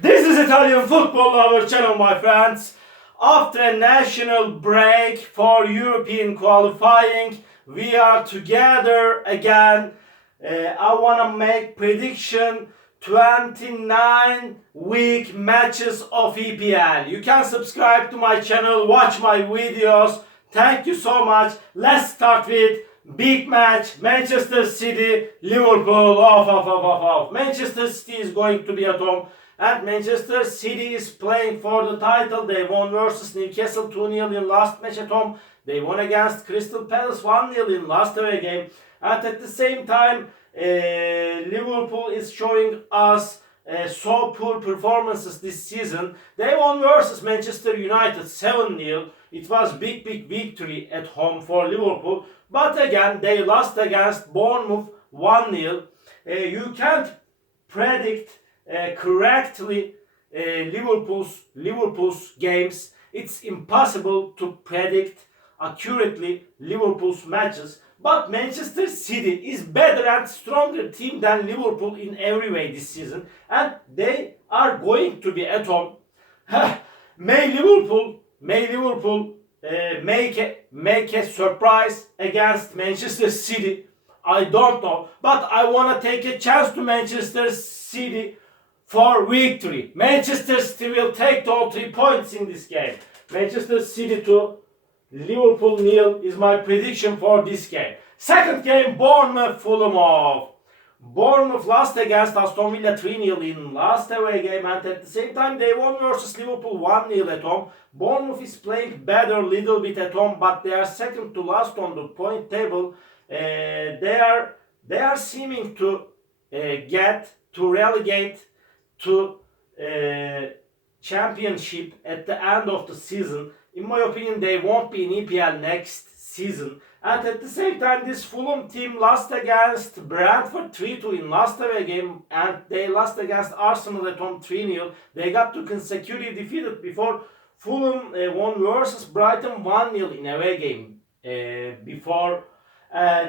This is Italian Football Lover channel, my friends. After a national break for European qualifying, we are together again. I want to make prediction 29 week matches of EPL. You can subscribe to my channel, watch my videos. Thank you so much. Let's start with big match, Manchester City, Liverpool. Off. Manchester City is going to be at home. And Manchester City is playing for the title. They won versus Newcastle 2-0 in last match at home. They won against Crystal Palace 1-0 in last away game. And at the same time, Liverpool is showing us so poor performances this season. They won versus Manchester United 7-0. It was big victory at home for Liverpool. But again, they lost against Bournemouth 1-0. You can't predict correctly Liverpool's games. It's impossible to predict accurately Liverpool's matches. But Manchester City is better and stronger team than Liverpool in every way this season, and they are going to be at home. May Liverpool make a surprise against Manchester City. I don't know, but I want to take a chance to Manchester City for victory. Manchester City will take all 3 points in this game. Manchester City 2, Liverpool 0 is my prediction for this game. Second game, Bournemouth, Fulham off. Bournemouth lost against Aston Villa 3-0 in last away game, and at the same time they won versus Liverpool 1-0 at home. Bournemouth is playing better little bit at home, but they are second to last on the point table. They are seeming to relegate to championship at the end of the season. In my opinion, they won't be in EPL next season. And at the same time, this Fulham team lost against Bradford 3-2 in last away game, and they lost against Arsenal at home 3-0. They got 2 consecutive defeated before Fulham won versus Brighton 1-0 in away game.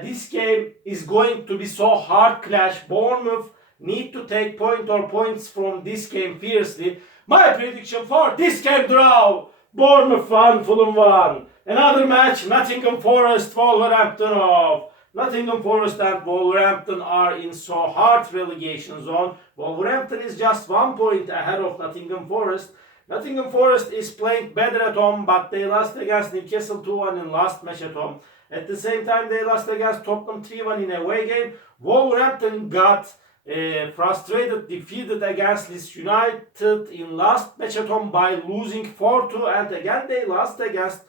This game is going to be so hard clash. Bournemouth need to take points from this game fiercely. My prediction for this game, draw. Bournemouth 1, Fulham 1. Another match, Nottingham Forest, Wolverhampton off. Nottingham Forest and Wolverhampton are in so hard relegation zone. Wolverhampton is just 1 point ahead of Nottingham Forest. Nottingham Forest is playing better at home, but they lost against Newcastle 2-1 in last match at home. At the same time, they lost against Tottenham 3-1 in away game. Wolverhampton got frustrated, defeated against Leeds United in last match at home by losing 4-2, and again they lost against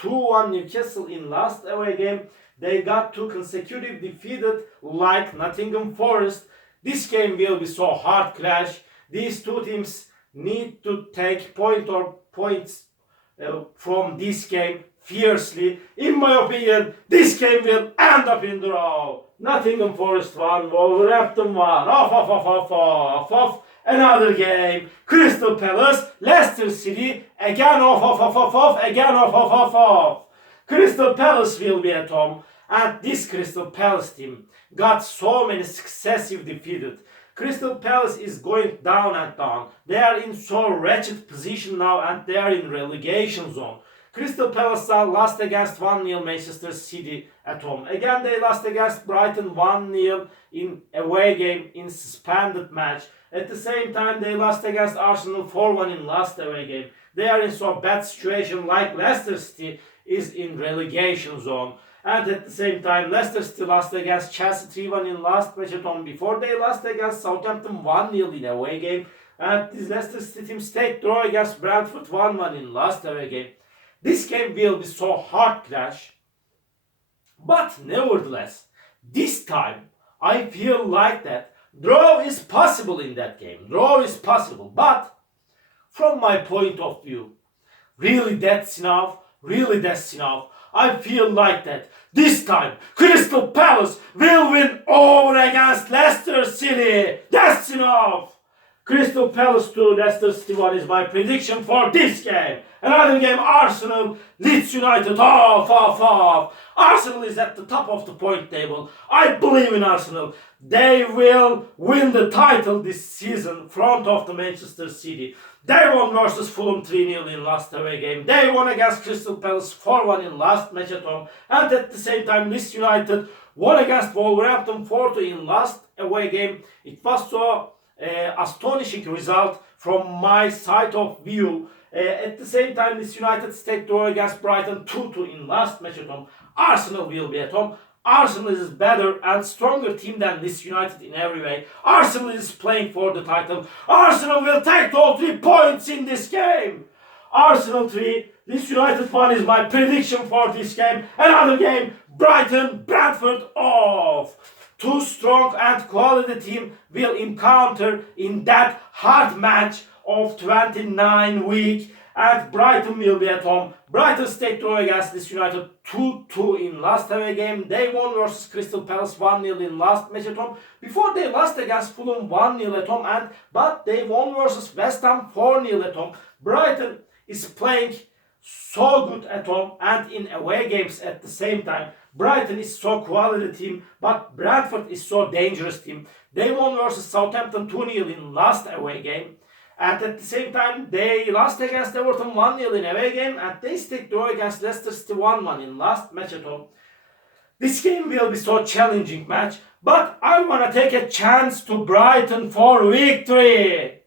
2-1 Newcastle in last away game. They got 2 consecutive defeated like Nottingham Forest. This game will be so hard clash. These 2 teams need to take points from this game fiercely. In my opinion, this game will end up in draw. Nottingham Forest 1, Wolverhampton 1. Off. Another game, Crystal Palace, Leicester City, again off. Crystal Palace will be at home, and this Crystal Palace team got so many successive defeated. Crystal Palace is going down and down. They are in so wretched position now, and they are in relegation zone. Crystal Palace lost against 1-0 Manchester City at home. Again, they lost against Brighton 1-0 in away game in suspended match. At the same time, they lost against Arsenal 4-1 in last away game. They are in so bad situation like Leicester City is in relegation zone. And at the same time, Leicester City lost against Chelsea 3-1 in last match at home. Before they lost against Southampton 1-0 in away game. And this Leicester City team stayed draw against Bradford 1-1 in last away game. This game will be so hard clash. But nevertheless, this time I feel like that draw is possible in that game. Draw is possible. But from my point of view, really that's enough. I feel like that this time Crystal Palace will win over against Leicester City. That's enough. Crystal Palace 2, Leicester City 1 is my prediction for this game. Another game, Arsenal, Leeds United, off. Arsenal is at the top of the point table. I believe in Arsenal. They will win the title this season, front of the Manchester City. They won versus Fulham 3-0 in last away game. They won against Crystal Palace 4-1 in last match at home. And at the same time, Leeds United won against Wolverhampton 4-2 in last away game. It was so astonishing result from my side of view. At the same time, Leeds United stayed draw against Brighton 2-2 in last match at home. Arsenal will be at home. Arsenal is better and stronger team than Leeds United in every way. Arsenal is playing for the title. Arsenal will take all 3 points in this game. Arsenal 3, Leeds United 1 is my prediction for this game. Another game, Brighton, Bradford off. 2 strong and quality team will encounter in that hard match of 29 week, and Brighton will be at home. Brighton stayed draw against Leeds United 2-2 in last away game. They won versus Crystal Palace 1-0 in last match at home. Before they lost against Fulham 1-0 at home, but they won versus West Ham 4-0 at home. Brighton is playing so good at home and in away games at the same time. Brighton is so quality team, but Bradford is so dangerous team. They won versus Southampton 2-0 in last away game. And at the same time, they lost against Everton 1-0 in away game, and they stayed draw against Leicester City 1-1 in last match at home. This game will be so challenging match, but I want to take a chance to Brighton for victory.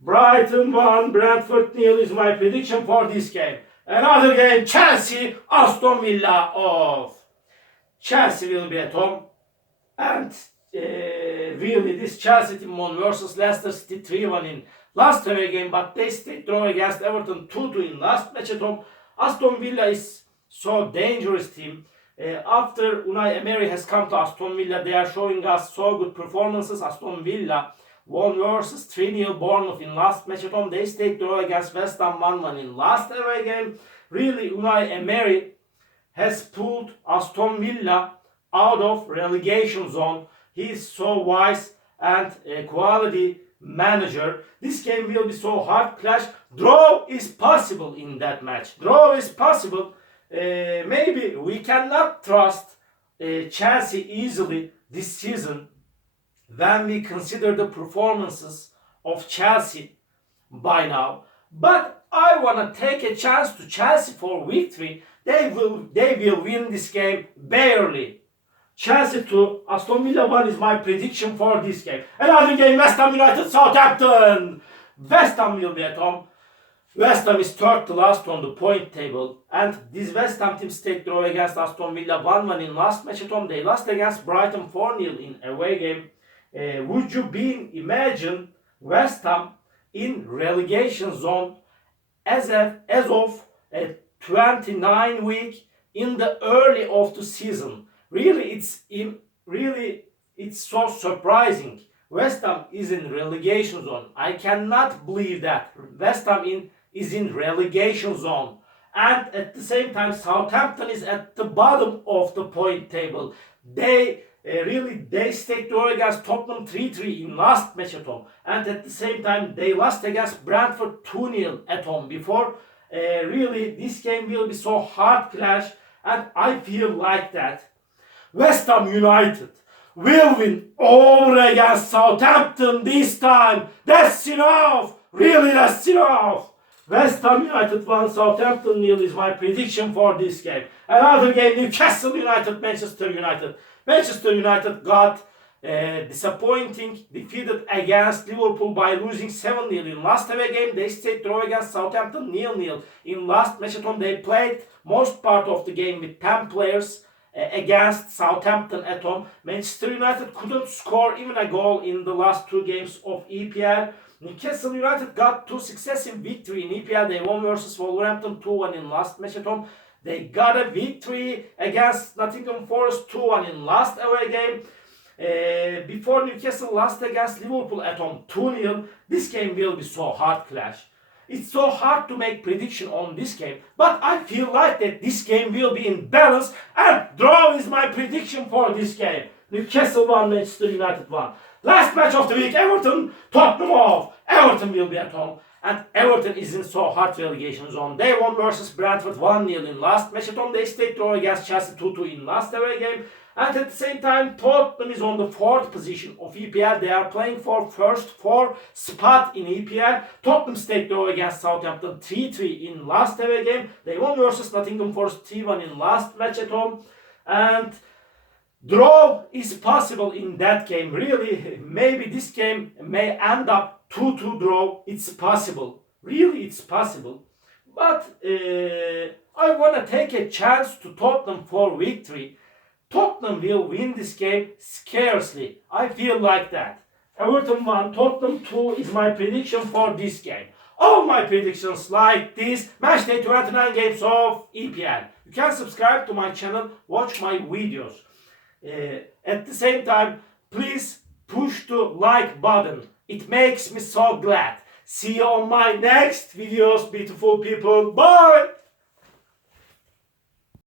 Brighton 1, Bradford 0 is my prediction for this game. Another game, Chelsea, Aston Villa off. Chelsea will be at home, and really this Chelsea team won versus Leicester City 3-1 in last away game, but they stayed draw against Everton 2-2 in last match at home. Aston Villa is so dangerous team. After Unai Emery has come to Aston Villa, they are showing us so good performances. Aston Villa won versus 3-0 Bournemouth in last match at home. They stayed draw against West Ham 1-1 in last away game. Really, Unai Emery has pulled Aston Villa out of relegation zone. He is so wise and a quality manager. This game will be so hard clash. Draw is possible in that match. Draw is possible. Maybe we cannot trust Chelsea easily this season when we consider the performances of Chelsea by now. But I want to take a chance to Chelsea for victory. They will win this game barely. Chelsea 2, Aston Villa 1 is my prediction for this game. Another game, West Ham United, Southampton. West Ham will be at home. West Ham is third to last on the point table. And this West Ham team stayed draw against Aston Villa 1-1 in last match at home. They lost against Brighton 4-0 in away game. Would you imagine West Ham in relegation zone as of 29 week in the early of the season? Really, it's so surprising. West Ham is in relegation zone. I cannot believe that West Ham is in relegation zone. And at the same time, Southampton is at the bottom of the point table. They stayed draw against Tottenham 3-3 in last match at home. And at the same time, they lost against Bradford 2-0 at home before. Really, this game will be so hard clash. And I feel like that West Ham United will win over against Southampton this time. That's enough. Really, that's enough. West Ham United 1, Southampton 0 is my prediction for this game. Another game, Newcastle United, Manchester United. Manchester United got disappointing defeated against Liverpool by losing 7-0 in last away game. They stayed draw against Southampton 0-0 in last match at home. They played most part of the game with 10 players against Southampton at home. Manchester United couldn't score even a goal in the last 2 games of EPL. Newcastle United got 2 successive victories in EPL. They won versus Wolverhampton 2-1 in last match at home. They got a victory against Nottingham Forest 2-1 in last away game. Before Newcastle lost against Liverpool at home 2-0. This game will be so hard clash. It's so hard to make prediction on this game, but I feel like that this game will be in balance, and draw is my prediction for this game. Newcastle 1, Manchester United 1. Last match of the week, Everton, Tottenham off. Everton will be at home. And Everton is in so hard relegation zone. They won versus Bradford 1-0 in last match at home. They stayed draw against Chelsea 2-2 in last away game. And at the same time, Tottenham is on the 4th position of EPL. They are playing for first 4 spot in EPL. Tottenham stayed draw against Southampton 3-3 in last away game. They won versus Nottingham Forest 3-1 in last match at home. And draw is possible in that game. Really, maybe this game may end up 2-2 draw. It's possible. Really, it's possible. But I want to take a chance to Tottenham for victory. Tottenham will win this game scarcely. I feel like that. Everton 1, Tottenham 2 is my prediction for this game. All my predictions like this, matchday 29 games of EPL. You can subscribe to my channel, watch my videos. At the same time, please push the like button. It makes me so glad. See you on my next videos, beautiful people. Bye!